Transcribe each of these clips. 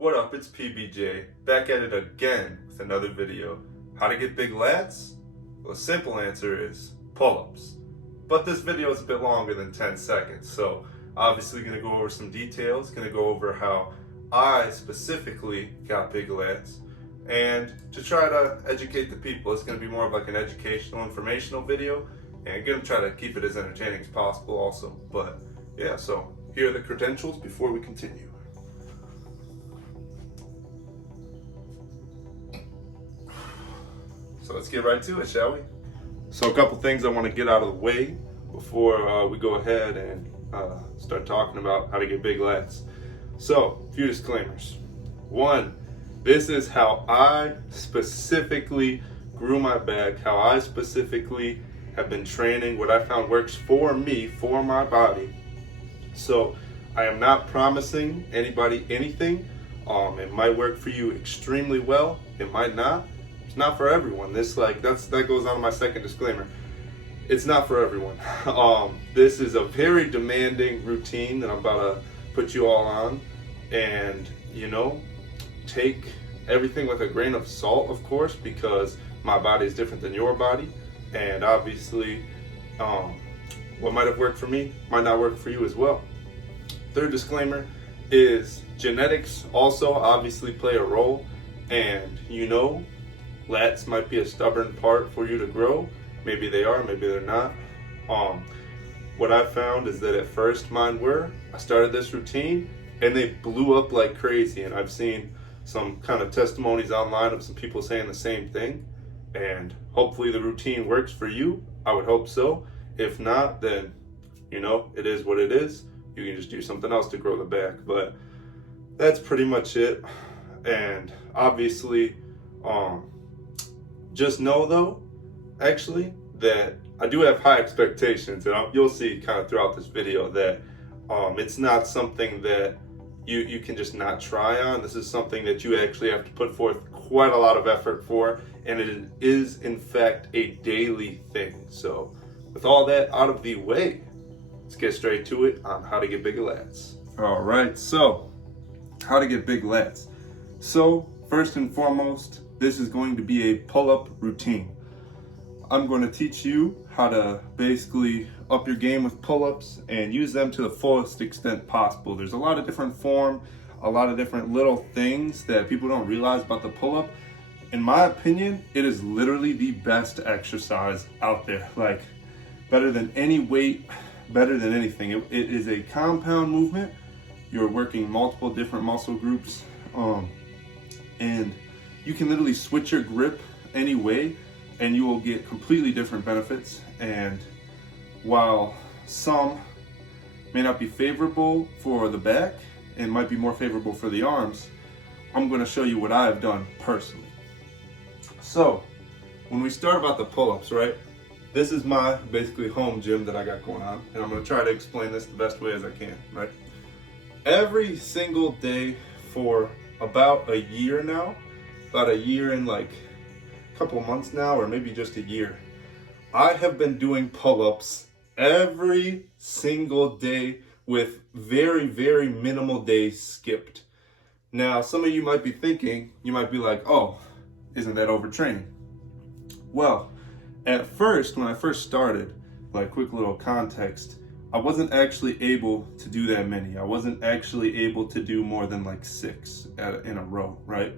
What up, it's PBJ, back at it again with another video. How to get big lats? Well, the simple answer is pull-ups. But this video is a bit longer than 10 seconds, so obviously gonna go over some details, gonna go over how I specifically got big lats, and to try to educate the people. It's gonna be more of like an educational, informational video, and I'm gonna try to keep it as entertaining as possible also. But yeah, so here are the credentials before we continue. So let's get right to it, shall we? So a couple things I want to get out of the way before we go ahead and start talking about how to get big lats. So, a few disclaimers. One, this is how I specifically grew my back, how I specifically have been training, what I found works for me, for my body. So, I am not promising anybody anything. It might work for you extremely well, it might not. It's not for everyone. That goes on to my second disclaimer. It's not for everyone. This is a very demanding routine that I'm about to put you all on, and take everything with a grain of salt, of course, because my body is different than your body, and obviously, what might have worked for me might not work for you as well. Third disclaimer is genetics also obviously play a role, and lats might be a stubborn part for you to grow. Maybe they are, maybe they're not. What I found is that at first mine were. I started this routine and they blew up like crazy, and I've seen some kind of testimonies online of some people saying the same thing, and hopefully the routine works for you. I would hope so. If not, then it is what it is. You can just do something else to grow the back, but that's pretty much it. And obviously, just know though, actually, that I do have high expectations, and you'll see kind of throughout this video that it's not something that you can just not try on. This is something that you actually have to put forth quite a lot of effort for, and it is in fact a daily thing. So with all that out of the way, let's get straight to it on how to get big lats. All right, so how to get big lats. So first and foremost, this is going to be a pull-up routine. I'm going to teach you how to basically up your game with pull-ups and use them to the fullest extent possible. There's a lot of different form, a lot of different little things that people don't realize about the pull-up. In my opinion, it is literally the best exercise out there. Like, better than any weight, better than anything. It is a compound movement. You're working multiple different muscle groups, and you can literally switch your grip any way, and you will get completely different benefits. And while some may not be favorable for the back and might be more favorable for the arms, I'm going to show you what I've done personally. So when we start about the pull-ups, right, this is my basically home gym that I got going on, and I'm going to try to explain this the best way as I can, right? Every single day for about a year now, about a year and like a couple of months now, or maybe just a year, I have been doing pull-ups every single day with very, very minimal days skipped. Now, some of you might be thinking, you might be like, oh, isn't that overtraining? Well, at first, when I first started, like quick little context, I wasn't actually able to do that many. I wasn't actually able to do more than like 6 in a row, right?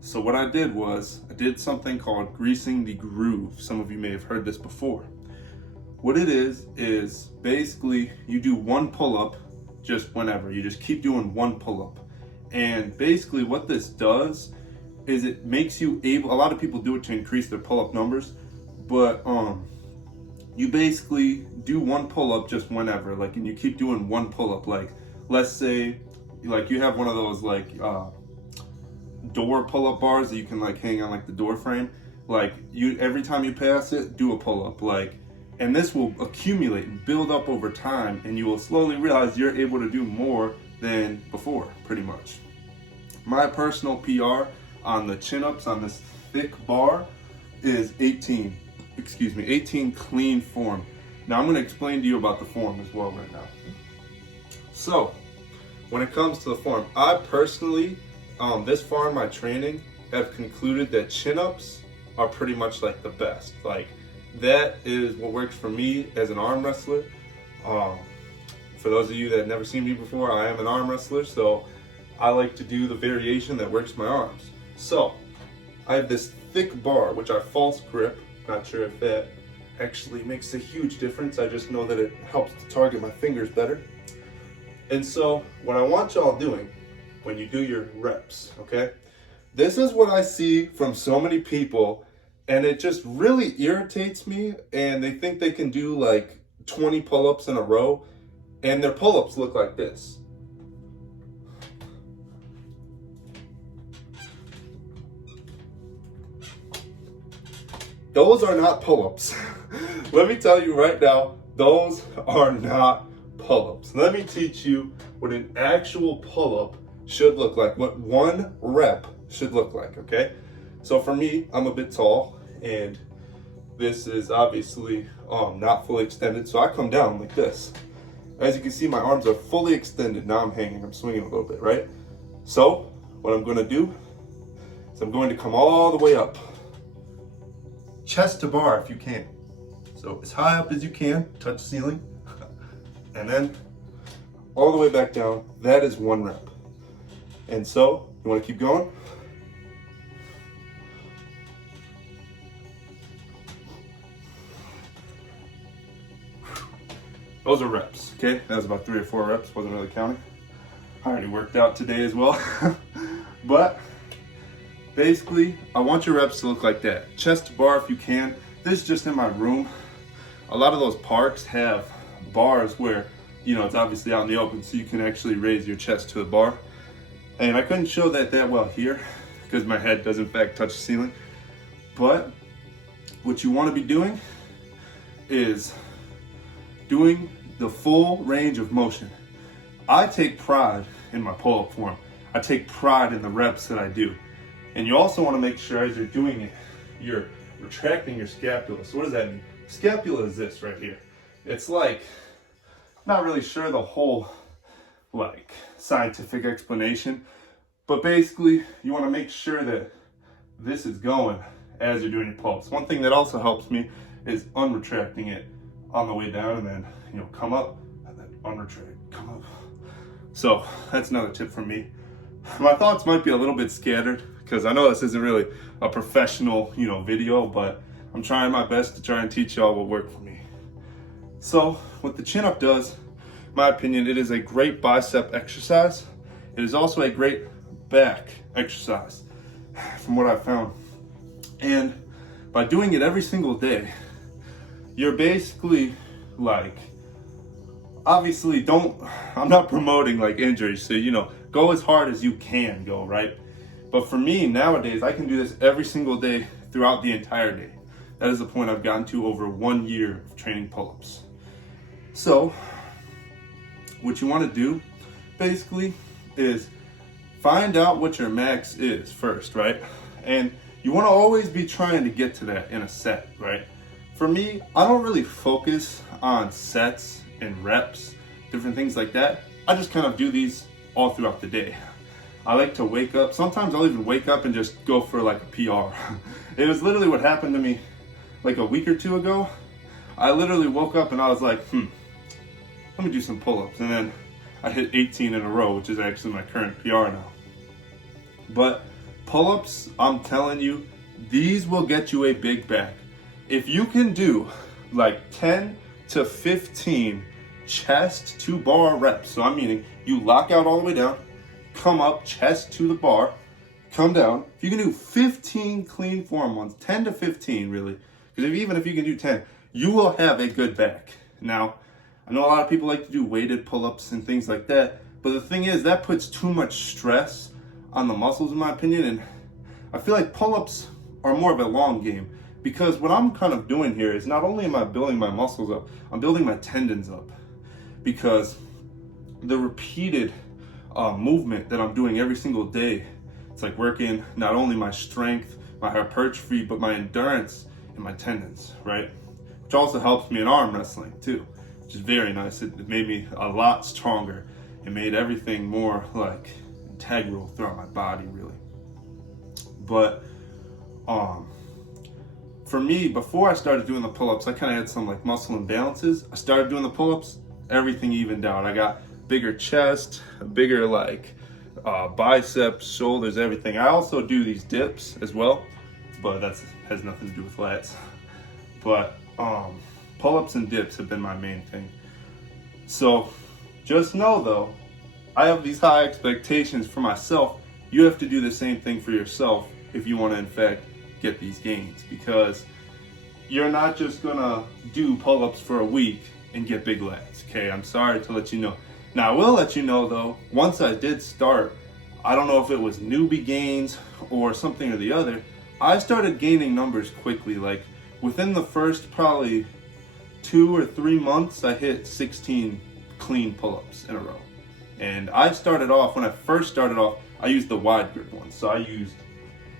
So what I did was, I did something called greasing the groove. Some of you may have heard this before. What it is basically you do one pull-up just whenever. You just keep doing one pull-up. And basically what this does is it makes you able, a lot of people do it to increase their pull-up numbers, but you basically do one pull-up just whenever, like, and you keep doing one pull-up. Like, let's say, like, you have one of those, like, door pull-up bars that you can, like, hang on, like, the door frame. Like, every time you pass it, do a pull-up, like, and this will accumulate and build up over time, and you will slowly realize you're able to do more than before, pretty much. My personal PR on the chin-ups on this thick bar is 18 clean form. Now I'm going to explain to you about the form as well right now. So when it comes to the form, I personally this far in my training, have concluded that chin-ups are pretty much like the best. Like, that is what works for me as an arm wrestler. For those of you that have never seen me before, I am an arm wrestler, so I like to do the variation that works my arms. So, I have this thick bar, which I false grip. Not sure if that actually makes a huge difference. I just know that it helps to target my fingers better. And so, what I want y'all doing when you do your reps, okay? This is what I see from so many people, and it just really irritates me, and they think they can do like 20 pull-ups in a row, and their pull-ups look like this. Those are not pull-ups. Let me tell you right now, those are not pull-ups. Let me teach you what an actual pull-up should look like, what one rep should look like, okay? So for me, I'm a bit tall, and this is obviously not fully extended, so I come down like this. As you can see, my arms are fully extended. Now I'm hanging, I'm swinging a little bit, right? So what I'm gonna do is I'm going to come all the way up. Chest to bar if you can. So as high up as you can, touch the ceiling, and then all the way back down. That is one rep. And so, you wanna keep going? Those are reps, okay? That was about 3 or 4 reps, wasn't really counting. I already worked out today as well. But basically, I want your reps to look like that. Chest to bar if you can. This is just in my room. A lot of those parks have bars where, you know, it's obviously out in the open, so you can actually raise your chest to the bar. And I couldn't show that well here because my head does in fact touch the ceiling. But what you want to be doing is doing the full range of motion. I take pride in my pull-up form. I take pride in the reps that I do. And you also want to make sure as you're doing it, you're retracting your scapula. So what does that mean? Scapula is this right here. It's like, not really sure the whole like scientific explanation, but basically you want to make sure that this is going as you're doing your pull-ups. One thing that also helps me is unretracting it on the way down, and then, you know, come up and then unretract, come up. So that's another tip from me. My thoughts might be a little bit scattered because I know this isn't really a professional, you know, video, but I'm trying my best to try and teach y'all what worked for me. So what the chin up does, in my opinion, it is a great bicep exercise. It is also a great back exercise from what I've found. And by doing it every single day, you're basically like, obviously I'm not promoting like injuries, so, you know, go as hard as you can go, right? But for me nowadays, I can do this every single day throughout the entire day. That is the point I've gotten to over 1 year of training pull-ups. So what you want to do basically is find out what your max is first, right? And you want to always be trying to get to that in a set, right? For me, I don't really focus on sets and reps, different things like that. I just kind of do these all throughout the day. I like to wake up. Sometimes I'll even wake up and just go for like a PR. It was literally what happened to me like a week or 2 ago. I literally woke up and I was like, let me do some pull-ups. And then I hit 18 in a row, which is actually my current PR now. But pull-ups, I'm telling you, these will get you a big back. If you can do like 10 to 15 chest to bar reps, so I'm meaning you lock out all the way down, come up, chest to the bar, come down. If you can do 15 clean form ones, 10 to 15 really, because even if you can do 10, you will have a good back. Now, I know a lot of people like to do weighted pull-ups and things like that, but the thing is that puts too much stress on the muscles in my opinion, and I feel like pull-ups are more of a long game, because what I'm kind of doing here is not only am I building my muscles up, I'm building my tendons up, because the repeated movement that I'm doing every single day, it's like working not only my strength, my hypertrophy, but my endurance and my tendons, right? Which also helps me in arm wrestling too, which is very nice. It made me a lot stronger. It made everything more like integral throughout my body, really. But for me, before I started doing the pull-ups, I kind of had some like muscle imbalances. I started doing the pull-ups, everything evened out. I got bigger chest, bigger like biceps, shoulders, everything. I also do these dips as well, but that has nothing to do with lats. But pull-ups and dips have been my main thing. So just know though, I have these high expectations for myself. You have to do the same thing for yourself if you want to in fact get these gains, because you're not just gonna do pull-ups for a week and get big lats. Okay, I'm sorry to let you know. Now I will let you know though, once I did start, I don't know if it was newbie gains or something or the other, I started gaining numbers quickly. Like within the first probably 2 or 3 months, I hit 16 clean pull-ups in a row. And I started off, when I first started off, I used the wide grip ones. So I used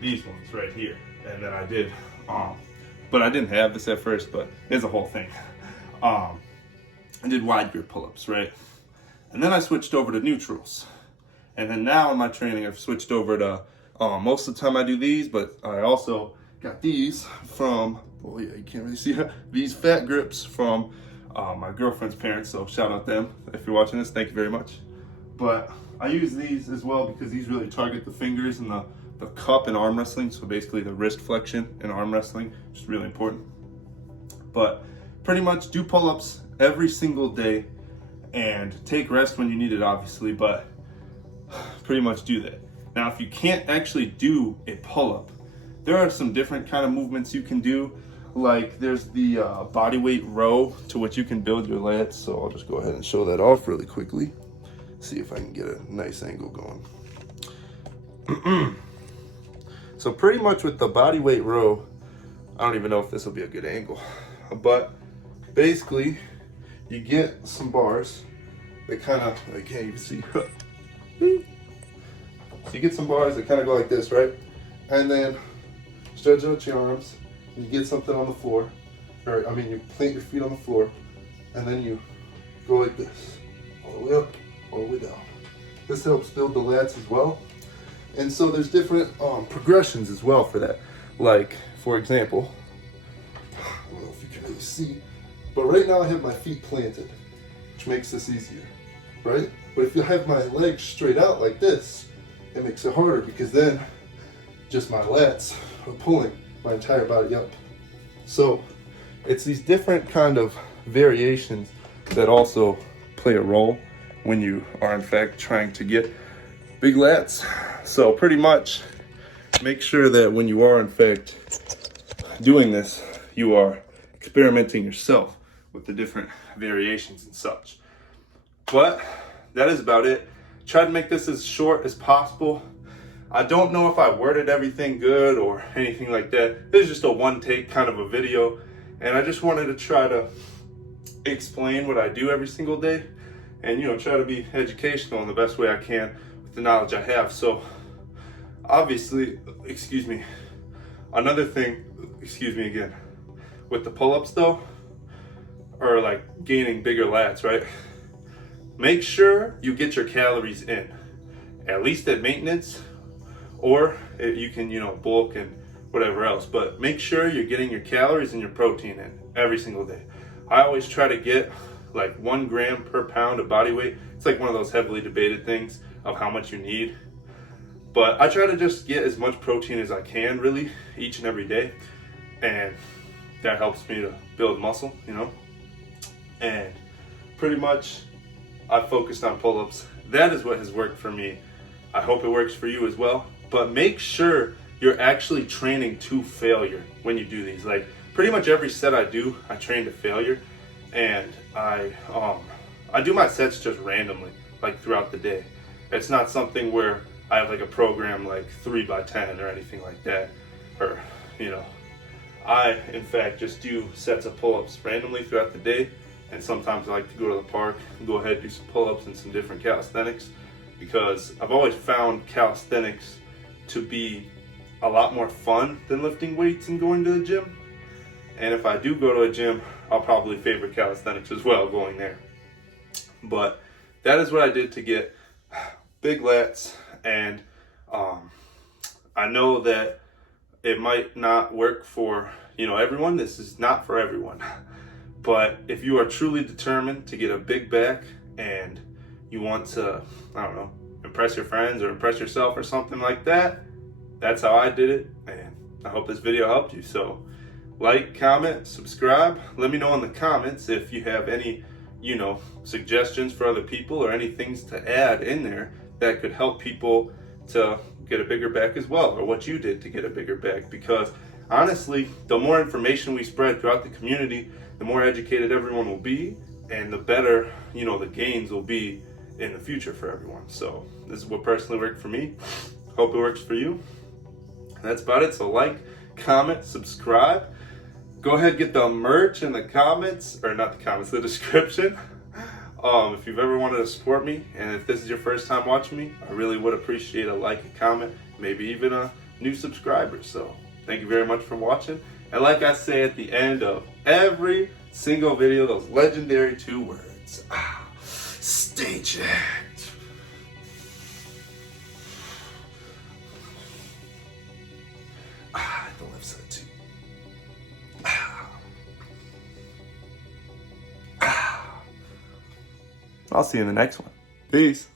these ones right here. And then I did, but I didn't have this at first, but it's a whole thing. I did wide grip pull-ups, right? And then I switched over to neutrals. And then now in my training, I've switched over to, most of the time I do these, but I also got these from, oh yeah, you can't really see that, these fat grips from my girlfriend's parents. So shout out them. If you're watching this, thank you very much. But I use these as well because these really target the fingers and the cup in arm wrestling. So basically the wrist flexion in arm wrestling, which is really important. But pretty much do pull-ups every single day and take rest when you need it, obviously, but pretty much do that. Now, if you can't actually do a pull-up, there are some different kind of movements you can do. Like there's the body weight row to which you can build your lats. So I'll just go ahead and show that off really quickly. See if I can get a nice angle going. So pretty much with the body weight row, I don't even know if this will be a good angle, but basically you get some bars that kind of, I can't even see. So you get some bars that kind of go like this, right? And then stretch out your arms, and you get something on the floor, or I mean you plant your feet on the floor, and then you go like this, all the way up, all the way down. This helps build the lats as well. And so there's different progressions as well for that. Like, for example, I don't know if you can really see, but right now I have my feet planted, which makes this easier, right? But if you have my legs straight out like this, it makes it harder because then just my lats are pulling my entire body up. So it's these different kind of variations that also play a role when you are in fact trying to get big lats. So pretty much make sure that when you are in fact doing this, you are experimenting yourself with the different variations and such. But that is about it. Try to make this as short as possible. I don't know if I worded everything good or anything like that. This is just a one take kind of a video, and I just wanted to try to explain what I do every single day and, you know, try to be educational in the best way I can with the knowledge I have. So obviously, excuse me, another thing, excuse me again, with the pull-ups though, or like gaining bigger lats, right? Make sure you get your calories in, at least at maintenance, or you can, you know, bulk and whatever else, but make sure you're getting your calories and your protein in every single day. I always try to get like 1 gram per pound of body weight. It's like one of those heavily debated things of how much you need, but I try to just get as much protein as I can really each and every day, and that helps me to build muscle, you know. And pretty much I focused on pull-ups. That is what has worked for me. I hope it works for you as well. But make sure you're actually training to failure when you do these. Like pretty much every set I do, I train to failure, and I do my sets just randomly, like throughout the day. It's not something where I have like a program like 3x10 or anything like that, or you know. I in fact just do sets of pull-ups randomly throughout the day. And sometimes I like to go to the park and go ahead and do some pull-ups and some different calisthenics, because I've always found calisthenics to be a lot more fun than lifting weights and going to the gym. And if I do go to a gym, I'll probably favor calisthenics as well going there. But that is what I did to get big lats And I know that it might not work for, everyone. This is not for everyone. But if you are truly determined to get a big back and you want to, I don't know, impress your friends or impress yourself or something like that, that's how I did it. And I hope this video helped you. So like, comment, subscribe. Let me know in the comments if you have any, suggestions for other people or any things to add in there that could help people to get a bigger back as well, or what you did to get a bigger back. Because honestly, the more information we spread throughout the community, the more educated everyone will be, and the better, the gains will be in the future for everyone. So this is what personally worked for me. Hope it works for you. That's about it. So like, comment, subscribe. Go ahead, get the merch in the comments, or not the comments, the description. If you've ever wanted to support me, and if this is your first time watching me, I really would appreciate a like, a comment, maybe even a new subscriber. So thank you very much for watching. And like I say at the end of every single video, those legendary 2 words. Stay jacked. The left side too. I'll see you in the next one. Peace.